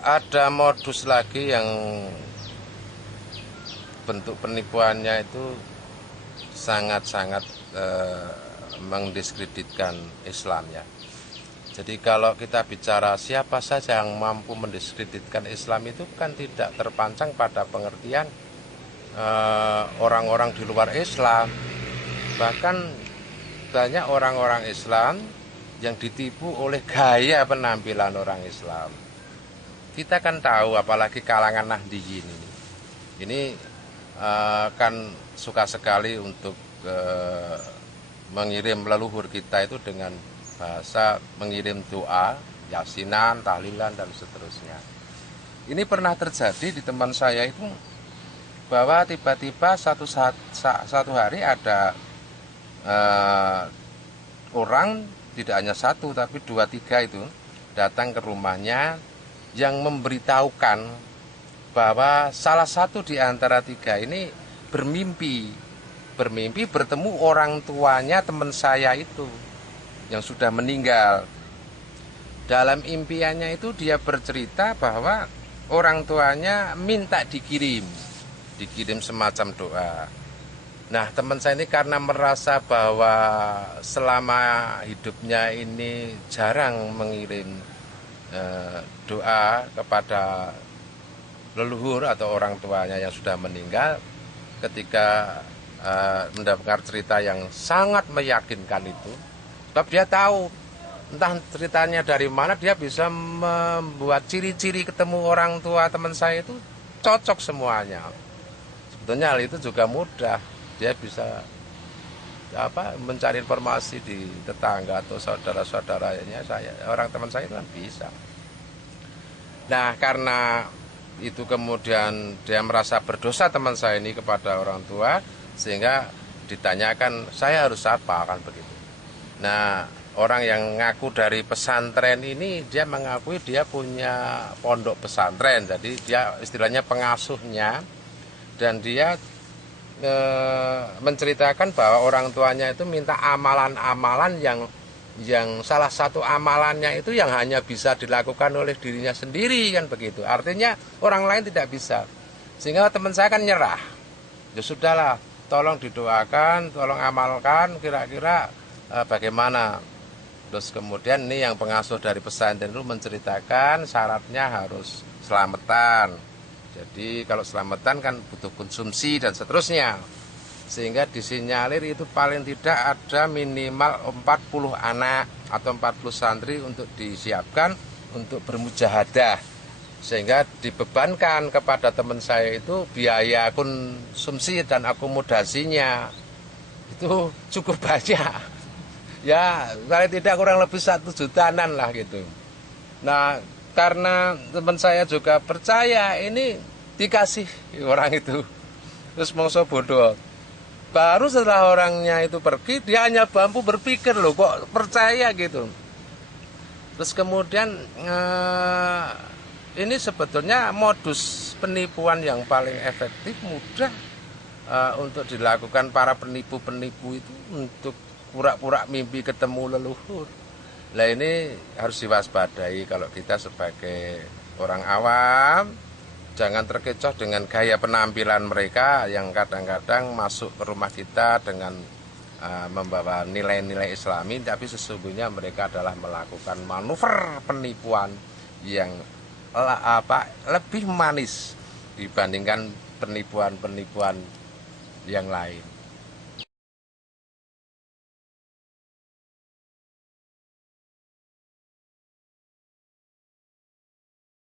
Ada modus lagi yang bentuk penipuannya itu sangat-sangat mendiskreditkan Islam ya. Jadi kalau kita bicara siapa saja yang mampu mendiskreditkan Islam itu kan tidak terpancang pada pengertian orang-orang di luar Islam. Bahkan banyak orang-orang Islam yang ditipu oleh gaya penampilan orang Islam. Kita kan tahu apalagi kalangan Nahdiyin ini kan suka sekali untuk mengirim leluhur kita itu dengan bahasa mengirim doa, yasinan, tahlilan dan seterusnya. Ini pernah terjadi di teman saya itu bahwa tiba-tiba satu hari ada orang, tidak hanya satu tapi 2-3 itu datang ke rumahnya yang memberitahukan bahwa salah satu di antara 3 ini bermimpi bertemu orang tuanya teman saya itu yang sudah meninggal. Dalam impiannya itu dia bercerita bahwa orang tuanya minta dikirim semacam doa. Nah, teman saya ini karena merasa bahwa selama hidupnya ini jarang mengirim doa kepada leluhur atau orang tuanya yang sudah meninggal, ketika mendengar cerita yang sangat meyakinkan itu, sebab dia tahu entah ceritanya dari mana dia bisa membuat ciri-ciri ketemu orang tua teman saya itu cocok semuanya. Sebetulnya hal itu juga mudah, dia bisa mencari informasi di tetangga atau saudara-saudaranya orang teman saya itu kan bisa. Nah, karena itu kemudian dia merasa berdosa teman saya ini kepada orang tua, sehingga ditanyakan saya harus apa, kan begitu. Nah, orang yang ngaku dari pesantren ini dia mengakui dia punya pondok pesantren, jadi dia istilahnya pengasuhnya, dan dia menceritakan bahwa orang tuanya itu minta amalan-amalan yang salah satu amalannya itu yang hanya bisa dilakukan oleh dirinya sendiri, kan begitu. Artinya orang lain tidak bisa. Sehingga teman saya kan nyerah. Ya sudahlah, tolong didoakan, tolong amalkan, kira-kira bagaimana. Terus kemudian ini yang pengasuh dari pesantren itu menceritakan syaratnya harus selamatan. Jadi kalau selamatan kan butuh konsumsi dan seterusnya. Sehingga disinyalir itu paling tidak ada minimal 40 anak atau 40 santri untuk disiapkan untuk bermujahadah. Sehingga dibebankan kepada teman saya itu biaya konsumsi dan akomodasinya itu cukup banyak. Ya paling tidak kurang lebih 1 jutaan lah gitu. Nah, karena teman saya juga percaya ini dikasih orang itu, terus mongso bodoh. Baru setelah orangnya itu pergi, dia hanya mampu berpikir loh kok percaya gitu. Terus kemudian ini sebetulnya modus penipuan yang paling efektif, mudah untuk dilakukan para penipu-penipu itu untuk pura-pura mimpi ketemu leluhur. Nah, ini harus diwaspadai kalau kita sebagai orang awam. Jangan terkecoh dengan gaya penampilan mereka yang kadang-kadang masuk ke rumah kita dengan membawa nilai-nilai Islami, tapi sesungguhnya mereka adalah melakukan manuver penipuan yang lebih manis dibandingkan penipuan-penipuan yang lain.